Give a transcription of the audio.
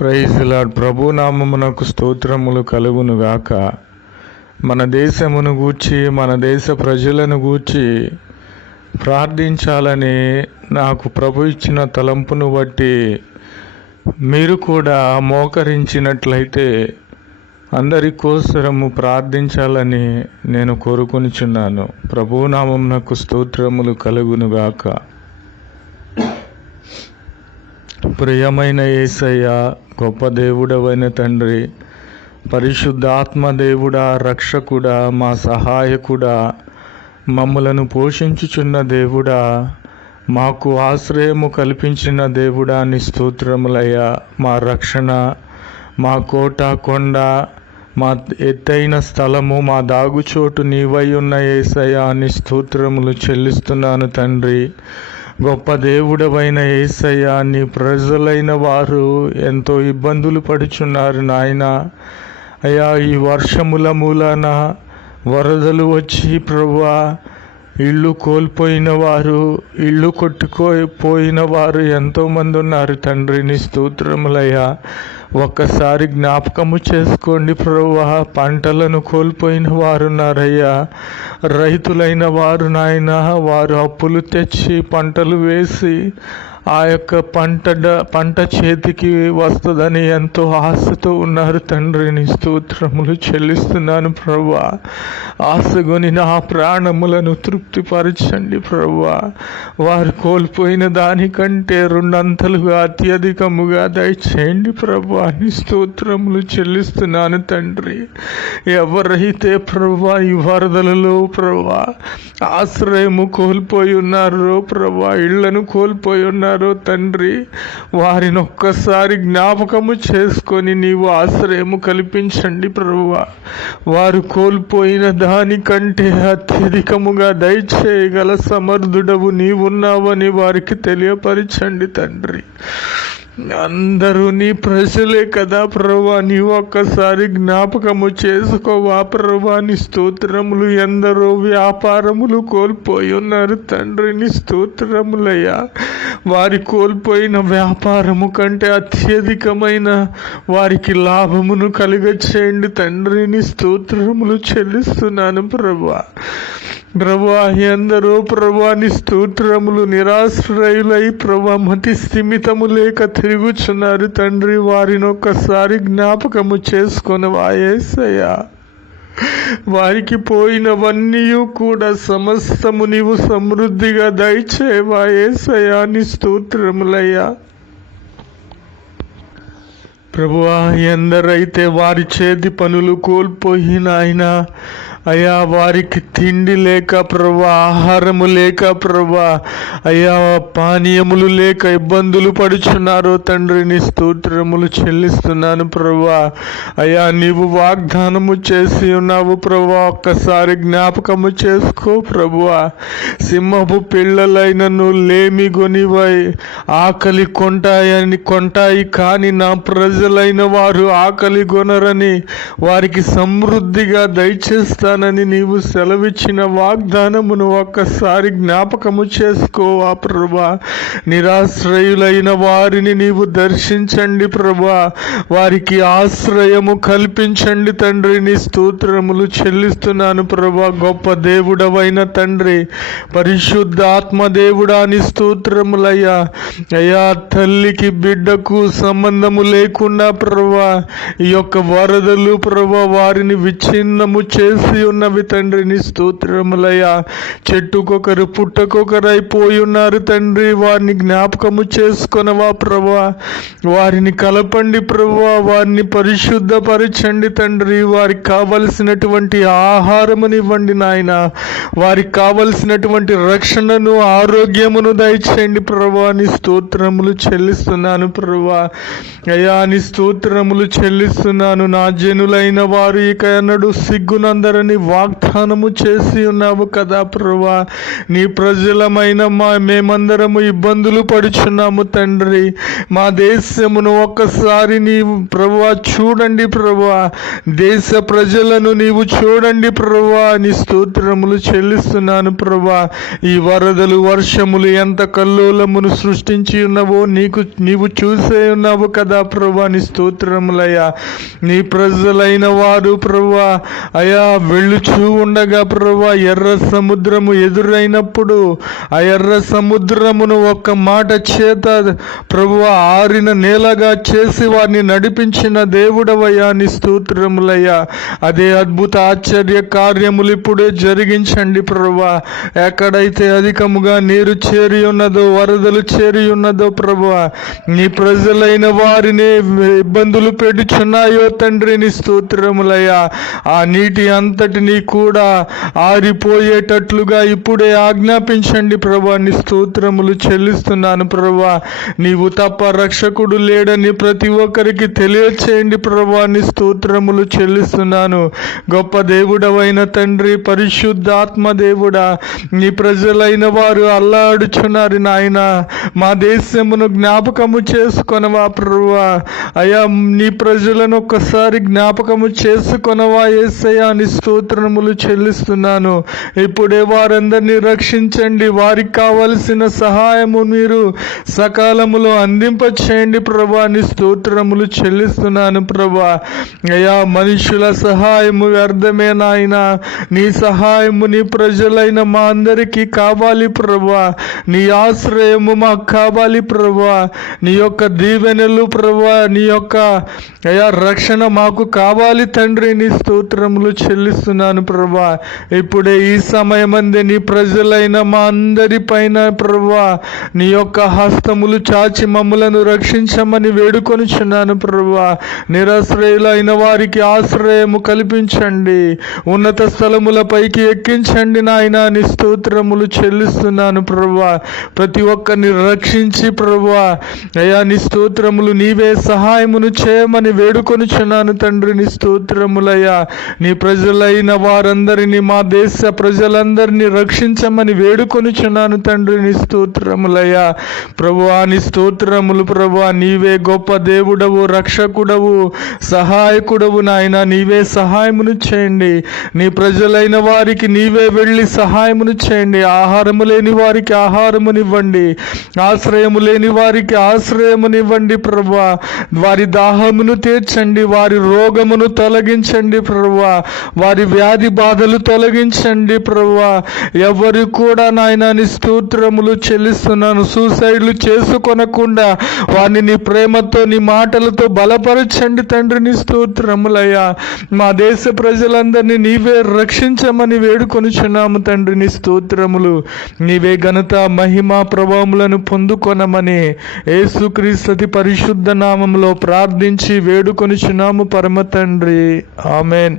Praise lord. ప్రభు నామమునకు స్తోత్రములు కలుగును గాక. మన దేశమును గూర్చి, మన దేశ ప్రజలను గూర్చి ప్రార్థించాలని నాకు ప్రభు ఇచ్చిన తలంపును బట్టి మీరు కూడా మోకరించినట్లయితే అందరి కోసరము ప్రార్థించాలని నేను కోరుకొనిచున్నాను. ప్రభు నామమునకు స్తోత్రములు కలుగును గాక. ప్రియమైన యేసయ్య, గొప్ప దేవుడవైన తండ్రి, పరిశుద్ధాత్మ దేవుడా, రక్షకుడా, మా సహాయకుడా, మమ్మలను పోషించుచున్న దేవుడా, మాకు ఆశ్రయము కల్పించిన దేవుడా నీ స్తోత్రములయ్యా. మా రక్షణ, మా కోట, కొండ, మా ఎత్తైన స్థలము, మా దాగుచోటు నీవై ఉన్న యేసయ్యా నీ స్తోత్రములు చెల్లిస్తున్నాను తండ్రి. గొప్ప దేవుడవైన యేసయ్యా, నీ ప్రజలైన వారు ఎంతో ఇబ్బందులు పడుచున్నారు నాయన. అయ్యా, ఈ వర్షముల మూలాన వరదలు వచ్చి ప్రభువా ఇళ్ళు కోల్పోయిన వారు, ఇళ్ళు కొట్టుకోపోయిన వారు ఎంతోమంది ఉన్నారు తండ్రి. నీ స్తోత్రములయ్యా, ఒక్కసారి జ్ఞాపకము చేసుకోండి ప్రభువా. పంటలను కోల్పోయిన వారు ఉన్నారయ్యా. రైతులైన వారు నాయన, వారు అప్పులు తెచ్చి పంటలు వేసి ఆ యొక్క పంట చేతికి వస్తుందని ఎంతో ఆశతో ఉన్నారు తండ్రి. నీ స్తోత్రములు చెల్లిస్తున్నాను ప్రభువా. ఆశగొని నా ప్రాణములను తృప్తిపరచండి ప్రభువా. వారు కోల్పోయిన దానికంటే రెండంతలుగా అత్యధికముగా దయచేయండి ప్రభువా. నీ స్తోత్రములు చెల్లిస్తున్నాను తండ్రి. ఎవరైతే ప్రభువా ఈ వరదలలో ప్రభువా ఆశ్రయము కోల్పోయి ఉన్నారో ప్రభువా, ఇళ్లను కోల్పోయి ఉన్నారో తండ్రి, వారిని ఒక్కసారి జ్ఞాపకము చేసుకొని నీవు ఆశ్రయము కల్పించండి ప్రభువా. వారు కోల్పోయిన దానికంటే అత్యధికముగా దయచేయగల సమర్థుడవు నీవున్నావని వారికి తెలియపరచండి తండ్రి. అందరూ నీ ప్రజలే కదా ప్రభువా, నీవు ఒక్కసారి జ్ఞాపకము చేసుకోవా ప్రభువా. నీ స్తోత్రములు. ఎందరో వ్యాపారములు కోల్పోయి ఉన్నారు తండ్రి. నీ స్తోత్రములయ్యా. వారి కోల్పోయిన వ్యాపారము కంటే అత్యధికమైన వారికి లాభమును కలుగచేయండి తండ్రి. నీ స్తోత్రములు చెల్లిస్తున్నాను ప్రభువా. ప్రభువా, ఎందరో ప్రభువా నీ స్తోత్రములు నిరాశ్రయులై ప్రభువా మతి స్థిమితము లేక తిరుగుచున్నారు తండ్రి. వారిని ఒక్కసారి జ్ఞాపకము చేసుకొని యేసయ్యా. వారికి పోయినవన్నీ కూడా సమస్తము నీవు సమృద్ధిగా దయచేవా యేసయ్యా. నీ స్తోత్రములయ్యా. ప్రభువా, ఎందరైతే వారి చేతి పనులు కోల్పోయిన ఆయన అయ్యా, వారికి తిండి లేక ప్రభా, ఆహారము లేక ప్రభా, అయ్యా పానీయములు లేక ఇబ్బందులు పడుచున్నారో తండ్రి. నీ స్తోత్రములు చెల్లిస్తున్నాను ప్రభా. అయ్యా, నీవు వాగ్దానము చేసి ఉన్నావు ప్రభా. ఒక్కసారి జ్ఞాపకము చేసుకో ప్రభువా. సింహపు పిల్లలైనను లేమి గొనివై ఆకలి కొంటాయి కానీ నా ప్రజలైన వారు ఆకలి గొనరని వారికి సమృద్ధిగా దయచేస్తానని నీవు సెలవిచ్చిన వాగ్దానమును ఒక్కసారి జ్ఞాపకము చేసుకోవా ప్రభా. నిరాశ్రయులైన వారిని నీవు దర్శించండి ప్రభా. వారికి ఆశ్రయము కల్పించండి తండ్రి. నీ స్తోత్రములు చెల్లిస్తున్నాను ప్రభా. గొప్ప దేవుడవైన తండ్రి, పరిశుద్ధ ఆత్మదేవుడా నీ స్తోత్రములయ్యా. అయ్యా, తల్లికి బిడ్డకు సంబంధము లేకుండా ప్రభా ఈ యొక్క వరదలు ప్రభా వారిని విచ్ఛిన్నము చేసి ఉన్నవి తండ్రి. నీ స్తోత్రములయ్యా. చెట్టుకొకరు పుట్టకొకరైపోయి ఉన్నారు తండ్రి. వారిని జ్ఞాపకము చేసుకొనవా ప్రభా. వారిని కలపండి ప్రభువా. వారిని పరిశుద్ధపరచండి తండ్రి. వారికి కావలసినటువంటి ఆహారమునివ్వండి నాయన. వారికి కావలసినటువంటి రక్షణను, ఆరోగ్యమును దయచేయండి ప్రభా. నీ స్తోత్రములు చెల్లిస్తున్నాను ప్రభా. అయ్యా, నీ స్తోత్రములు చెల్లిస్తున్నాను. నా జనులైన వారు ఇక ఎన్నడూ సిగ్గునందరని చేస్తానని వాగ్దానము చేసి ఉన్నావు కదా ప్రభువా. నీ ప్రజలమైన మేమందరము ఇబ్బందులు పడుచున్నాము తండ్రి. మా దేశమును ఒక్కసారి నీవు ప్రభువా చూడండి ప్రభువా. దేశ ప్రజలను నీవు చూడండి ప్రభువా. నీ స్తోత్రములు చెల్లిస్తున్నాను ప్రభువా. ఈ వరదలు వర్షములు ఎంత కల్లోలమును సృష్టించి ఉన్నావో నీవు చూసే ఉన్నావు కదా ప్రభువా. నీ స్తోత్రములయ్యా. నీ ప్రజలైన వారు ప్రభువా అయా వెళ్ళుచూ ఉండగా ప్రభువా ఎర్ర సముద్రము ఎదురైనప్పుడు ఆ ఎర్ర సముద్రమును ఒక్క మాట చేత ప్రభువా ఆరిన నేలగా చేసి వారిని నడిపించిన దేవుడవయ్యా. నీ స్తోత్రములయ్యా. అదే అద్భుత ఆశ్చర్య కార్యములు ఇప్పుడే జరిగించండి ప్రభువా. ఎక్కడైతే అధికముగా నీరు చేరి ఉన్నదో, వరదలు చేరి ఉన్నదో ప్రభువా, నీ ప్రజలైన వారిని ఇబ్బందులు పెడుచున్నాయో తండ్రి. నీ స్తోత్రములయ్యా. ఆ నీటి అంతటినీ కూడా ఆరిపోయేటట్లుగా ఇప్పుడే ఆజ్ఞాపించండి ప్రభువా. నీ స్తోత్రములు చెల్లిస్తున్నాను ప్రభువా. నీవు తప్ప రక్షకుడు లేడని ప్రతి ఒక్కరికి తెలియచేయండి ప్రభువా. నీ స్తోత్రములు చెల్లిస్తున్నాను. గొప్ప దేవుడవైన తండ్రి, పరిశుద్ధాత్మ దేవుడా, నీ ప్రజలైన వారు అల్లాడుచున్నారు నాయన. మా దేశమును జ్ఞాపకము చేసుకొనవా ప్రభువా. అయా నీ ప్రజలను ఒక్కసారి జ్ఞాపకము చేసుకొనవా యేసయ్యా. నీ స్తోత్రములు చెల్లిస్తున్నాను. ఇప్పుడే వారందరినీ రక్షించండి. వారికి కావలసిన సహాయము మీరు సకాలములో అందింపచేయండి ప్రభా. నీ స్తోత్రములు చెల్లిస్తున్నాను ప్రభా. అయా మనుషుల సహాయము వ్యర్థమే నాయన. నీ సహాయము నీ ప్రజలైన మా అందరికీ కావాలి ప్రభా. నీ ఆశ్రయము మాకు కావాలి ప్రభా. నీ యొక్క దీవెనలు ప్రభా, నీ యొక్క అయా రక్షణ మాకు కావాలి తండ్రి. నీ స్తోత్రములు చెల్లిస్తున్నాను ప్రభా. ఇప్పుడే ఈ సమయమందే నీ ప్రజలైన మా అందరి పైన ప్రభా నీ యొక్క హస్తములు చాచి మమ్ములను రక్షించమని వేడుకొనుచున్నాను ప్రభా. నిరాశ్రయులైన వారికి ఆశ్రయము కల్పించండి. ఉన్నత స్థలములపైకి ఎక్కించండి నాయన. నీ స్తోత్రములు చెల్లిస్తున్నాను ప్రభా. ప్రతి ఒక్కరిని రక్షించి ప్రభువా అయా నీ స్తోత్రములు నీవే సహాయమును చేయమని వేడుకొనుచున్నాను తండ్రి. నీ స్తోత్రములయ్యా. నీ ప్రజలైన వారందరినీ, మా దేశ ప్రజలందరినీ రక్షించమని వేడుకొనుచున్నాను తండ్రి. నీ స్తోత్రములయ్యా. ప్రభువా నీ స్తోత్రములు ప్రభువా. నీవే గొప్ప దేవుడవు, రక్షకుడవు, సహాయకుడవు నాయన. నీవే సహాయమును చేయండి. నీ ప్రజలైన వారికి నీవే వెళ్ళి సహాయమును చేయండి. ఆహారము లేని వారికి ఆహారమునివ్వండి. ఆశ్రయము లేని వారికి ఆశ్రయమునివ్వండి ప్రభువా. వారి దాహమును తీర్చండి. వారి రోగమును తొలగించండి ప్రభువా. వారి వ్యాధి బాధలు తొలగించండి ప్రభువా. ఎవరు కూడా నాయన నీ స్తోత్రములు చెల్లిస్తున్నాను. సూసైడ్లు చేసుకొనకుండా వారిని నీ ప్రేమతో, నీ మాటలతో బలపరచండి తండ్రి. నీ స్తోత్రములయ్యా. మా దేశ ప్రజలందరినీ నీవే రక్షించమని వేడుకొనుచున్నాము తండ్రి. నీ స్తోత్రములు. నీవే ఘనత, మహిమ, ప్రభావములను పొందుకొనమని యేసుక్రీస్తు పరిశుద్ధ నామములో ప్రార్థించి వేడుకొనుచున్నాము పరమ తండ్రి. ఆమెన్.